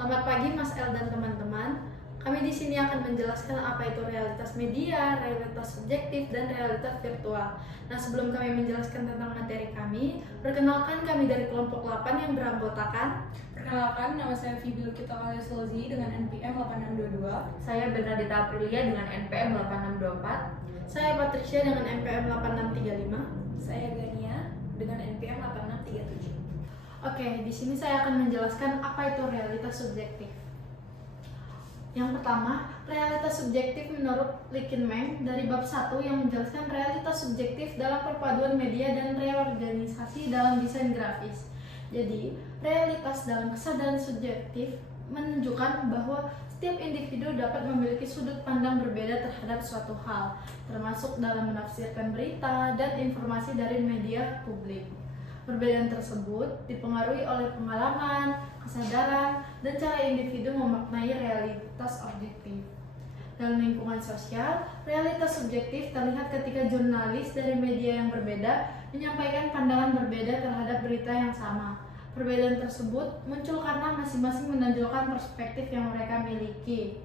Selamat pagi Mas El dan teman-teman. Kami di sini akan menjelaskan apa itu realitas media, realitas subjektif, dan realitas virtual. Nah, sebelum kami menjelaskan tentang materi kami, perkenalkan kami dari kelompok 8 yang beranggotakan. Perkenalkan, nama saya Fibi Lukita Kalisulzi dengan NPM 8622. Saya Bernadita Aprilia dengan NPM 8624. Saya Patricia dengan NPM 8635. Saya Gania dengan NPM 8637. Oke, di sini saya akan menjelaskan apa itu realitas subjektif. Yang pertama, realitas subjektif menurut Lichtenberg dari bab 1 yang menjelaskan realitas subjektif dalam perpaduan media dan reorganisasi dalam desain grafis. Jadi, realitas dalam kesadaran subjektif menunjukkan bahwa setiap individu dapat memiliki sudut pandang berbeda terhadap suatu hal, termasuk dalam menafsirkan berita dan informasi dari media publik. Perbedaan tersebut dipengaruhi oleh pengalaman, kesadaran, dan cara individu memaknai realitas objektif. Dalam lingkungan sosial, realitas subjektif terlihat ketika jurnalis dari media yang berbeda menyampaikan pandangan berbeda terhadap berita yang sama. Perbedaan tersebut muncul karena masing-masing menonjolkan perspektif yang mereka miliki.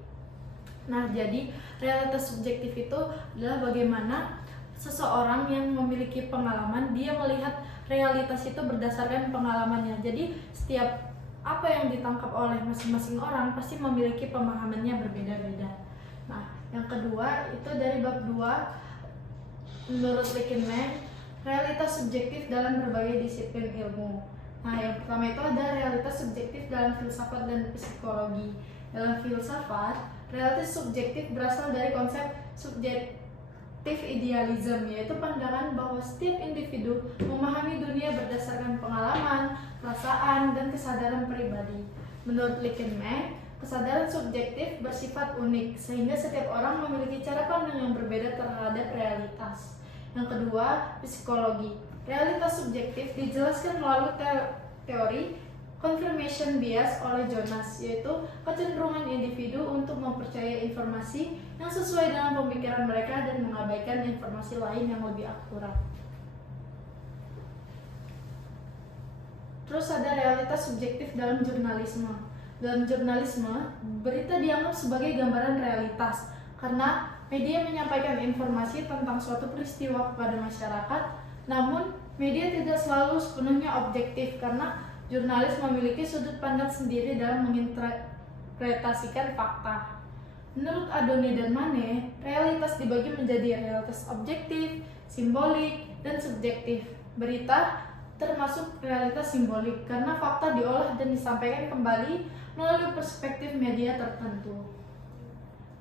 Nah, jadi realitas subjektif itu adalah bagaimana seseorang yang memiliki pengalaman, dia melihat realitas itu berdasarkan pengalamannya. Jadi setiap apa yang ditangkap oleh masing-masing orang pasti memiliki pemahamannya berbeda-beda. Nah, yang kedua itu dari bab 2 menurut Lichtenberg, realitas subjektif dalam berbagai disiplin ilmu. Nah, yang pertama itu ada realitas subjektif dalam filsafat dan psikologi. Dalam filsafat, realitas subjektif berasal dari konsep subjektif idealisme, yaitu pandangan bahwa setiap individu memahami dunia berdasarkan pengalaman, perasaan, dan kesadaran pribadi. Menurut Lichtenberg, kesadaran subjektif bersifat unik, sehingga setiap orang memiliki cara pandang yang berbeda terhadap realitas. Yang kedua, psikologi. Realitas subjektif dijelaskan melalui teori confirmation bias oleh Jonas, yaitu kecenderungan individu untuk mempercayai informasi yang sesuai dengan pemikiran mereka dan mengabaikan informasi lain yang lebih akurat. Terus ada realitas subjektif dalam jurnalisme. Dalam jurnalisme, berita dianggap sebagai gambaran realitas karena media menyampaikan informasi tentang suatu peristiwa kepada masyarakat, namun media tidak selalu sepenuhnya objektif karena jurnalis memiliki sudut pandang sendiri dalam menginterpretasikan fakta. Menurut Adoni dan Mane, realitas dibagi menjadi realitas objektif, simbolik, dan subjektif. Berita termasuk realitas simbolik karena fakta diolah dan disampaikan kembali melalui perspektif media tertentu.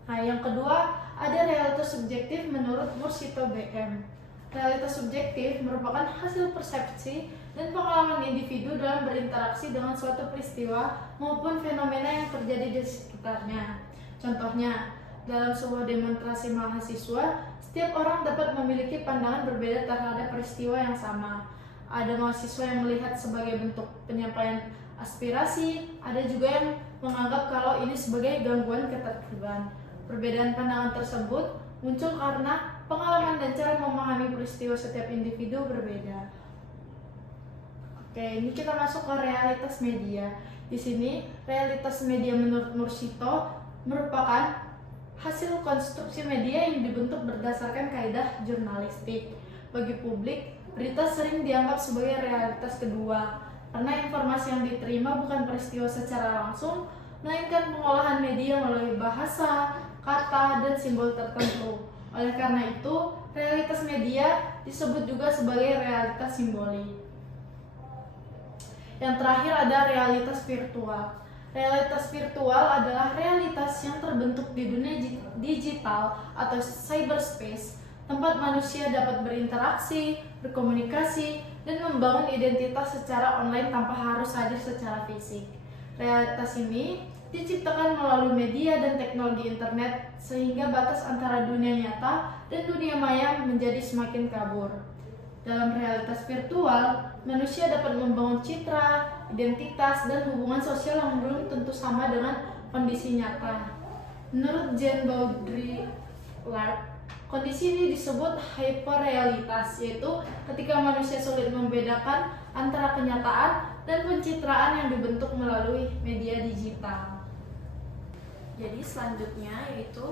Nah, yang kedua, ada realitas subjektif menurut Mursito BM. Realitas subjektif merupakan hasil persepsi dan pengalaman individu dalam berinteraksi dengan suatu peristiwa maupun fenomena yang terjadi di sekitarnya. Contohnya, dalam sebuah demonstrasi mahasiswa, setiap orang dapat memiliki pandangan berbeda terhadap peristiwa yang sama. Ada mahasiswa yang melihat sebagai bentuk penyampaian aspirasi, ada juga yang menganggap kalau ini sebagai gangguan ketertiban. Perbedaan pandangan tersebut muncul karena pengalaman dan cara memahami peristiwa setiap individu berbeda. Oke, ini kita masuk ke realitas media. Di sini, realitas media menurut Mursito merupakan hasil konstruksi media yang dibentuk berdasarkan kaidah jurnalistik. Bagi publik, berita sering dianggap sebagai realitas kedua, karena informasi yang diterima bukan peristiwa secara langsung, melainkan pengolahan media melalui bahasa, kata, dan simbol tertentu. Oleh karena itu, realitas media disebut juga sebagai realitas simbolik. Yang terakhir ada realitas virtual. Realitas virtual adalah realitas yang terbentuk di dunia digital atau cyberspace, tempat manusia dapat berinteraksi, berkomunikasi, dan membangun identitas secara online tanpa harus hadir secara fisik. Realitas ini diciptakan melalui media dan teknologi internet sehingga batas antara dunia nyata dan dunia maya menjadi semakin kabur. Dalam realitas virtual, manusia dapat membangun citra, identitas, dan hubungan sosial yang belum tentu sama dengan kondisi nyata. Menurut Jean Baudrillard, kondisi ini disebut hyperrealitas, yaitu ketika manusia sulit membedakan antara kenyataan dan pencitraan yang dibentuk melalui media digital. Jadi selanjutnya yaitu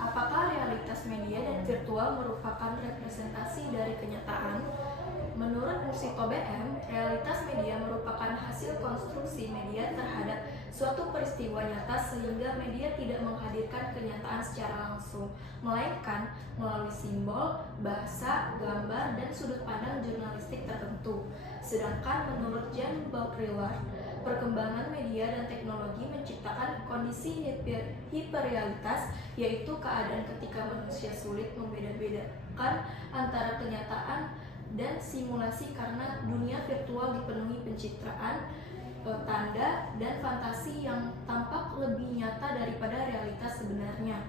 apakah realitas media dan virtual merupakan representasi dari kenyataan? Menurut Mursito BM, realitas media merupakan hasil konstruksi media terhadap suatu peristiwa nyata sehingga media tidak menghadirkan kenyataan secara langsung, melainkan melalui simbol, bahasa, gambar, dan sudut pandang jurnalistik tertentu. Sedangkan menurut Jan Baudrillard, perkembangan media dan teknologi menciptakan kondisi hiperrealitas, yaitu keadaan ketika manusia sulit membeda-bedakan antara kenyataan dan simulasi karena dunia virtual dipenuhi pencitraan, tanda, dan fantasi yang tampak lebih nyata daripada realitas sebenarnya.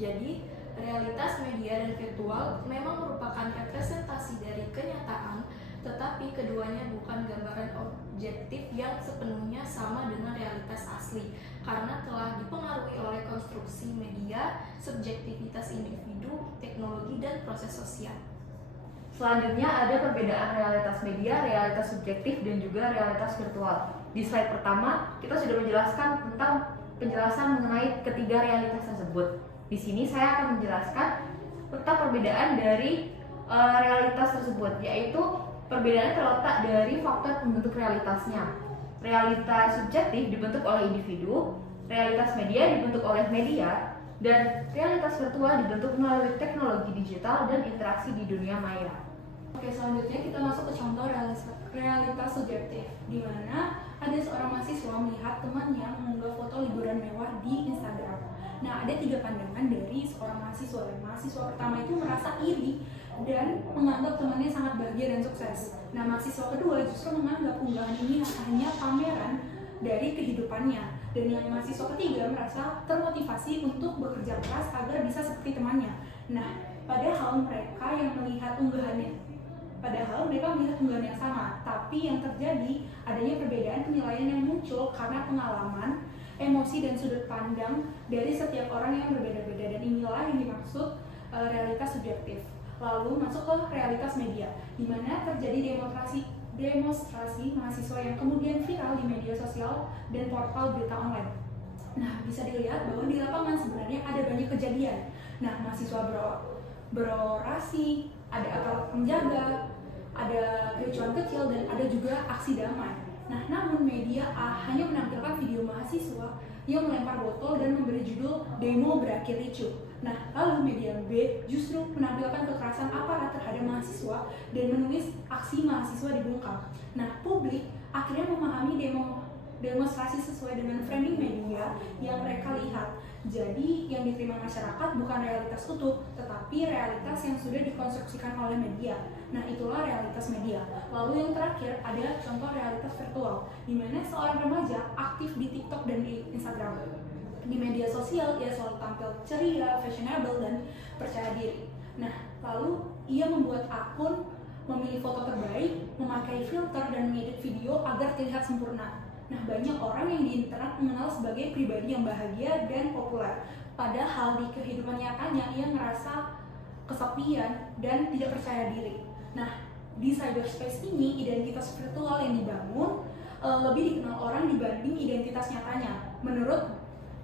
Jadi, realitas media dan virtual memang merupakan representasi dari kenyataan, tetapi keduanya bukan gambaran objektif yang sepenuhnya sama dengan realitas asli, karena telah dipengaruhi oleh konstruksi media, subjektivitas individu, teknologi, dan proses sosial. Selanjutnya ada perbedaan realitas media, realitas subjektif, dan juga realitas virtual. Di slide pertama, kita sudah menjelaskan tentang penjelasan mengenai ketiga realitas tersebut. Di sini saya akan menjelaskan tentang perbedaan dari realitas tersebut, yaitu perbedaannya terletak dari faktor pembentuk realitasnya. Realitas subjektif dibentuk oleh individu, realitas media dibentuk oleh media, dan realitas virtual dibentuk melalui teknologi digital dan interaksi di dunia maya. Oke, selanjutnya kita masuk ke contoh realitas subjektif, di mana ada seorang mahasiswa melihat temannya mengunggah foto liburan mewah di Instagram. Nah, ada 3 pandangan dari seorang mahasiswa. Mahasiswa pertama itu merasa iri dan menganggap temannya sangat bahagia dan sukses. Nah, mahasiswa kedua justru menganggap unggahan ini hanya pameran dari kehidupannya. Dan yang mahasiswa ketiga merasa termotivasi untuk bekerja keras agar bisa seperti temannya. Nah, padahal mereka melihat unggahan yang sama, tapi yang terjadi adanya perbedaan penilaian yang muncul karena pengalaman, emosi, dan sudut pandang dari setiap orang yang berbeda-beda, dan inilah yang dimaksud realitas subjektif. Lalu masuk ke realitas media, di mana terjadi demonstrasi mahasiswa yang kemudian viral di media sosial dan portal berita online. Nah, bisa dilihat bahwa di lapangan sebenarnya ada banyak kejadian. Nah, mahasiswa berorasi, ada aparat penjaga, ada kericuan kecil, dan ada juga aksi damai. Nah, namun media A hanya menampilkan video mahasiswa yang melempar botol dan memberi judul "Demo Berakhir Ricuh". Nah, lalu media B justru menampilkan kekerasan aparat terhadap mahasiswa dan menulis aksi mahasiswa dibungkam. Nah, publik akhirnya memahami demonstrasi sesuai dengan framing media yang mereka lihat. Jadi, yang diterima masyarakat bukan realitas utuh, tetapi realitas yang sudah dikonstruksikan oleh media. Nah, itulah realitas media. Lalu yang terakhir ada contoh realitas virtual, di mana seorang remaja aktif di TikTok dan di Instagram. Di media sosial, ia selalu tampil ceria, fashionable, dan percaya diri. Nah, lalu ia membuat akun, memilih foto terbaik, memakai filter, dan mengedit video agar terlihat sempurna. Nah, banyak orang yang di internet mengenal sebagai pribadi yang bahagia dan populer. Padahal di kehidupan nyatanya ia merasa kesepian dan tidak percaya diri. Nah, di cyberspace ini identitas virtual yang dibangun lebih dikenal orang dibanding identitas nyatanya. Menurut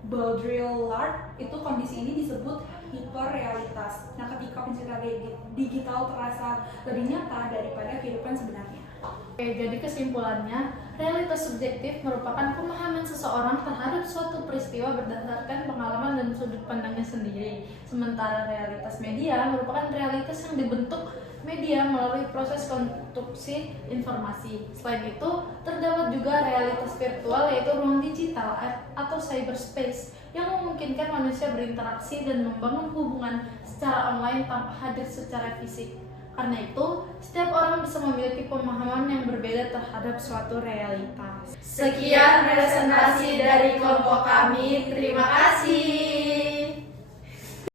Baudrillard, itu kondisi ini disebut hiperrealitas. Nah, ketika pencitraan digital terasa lebih nyata daripada kehidupan sebenarnya. Oke, jadi kesimpulannya, realitas subjektif merupakan pemahaman seseorang terhadap suatu peristiwa berdasarkan pengalaman dan sudut pandangnya sendiri. Sementara realitas media merupakan realitas yang dibentuk media melalui proses konstruksi informasi. Selain itu, terdapat juga realitas virtual, yaitu ruang digital atau cyberspace yang memungkinkan manusia berinteraksi dan membangun hubungan secara online tanpa hadir secara fisik. Karena itu, setiap orang bisa memiliki pemahaman yang berbeda terhadap suatu realitas. Sekian presentasi dari kelompok kami. Terima kasih.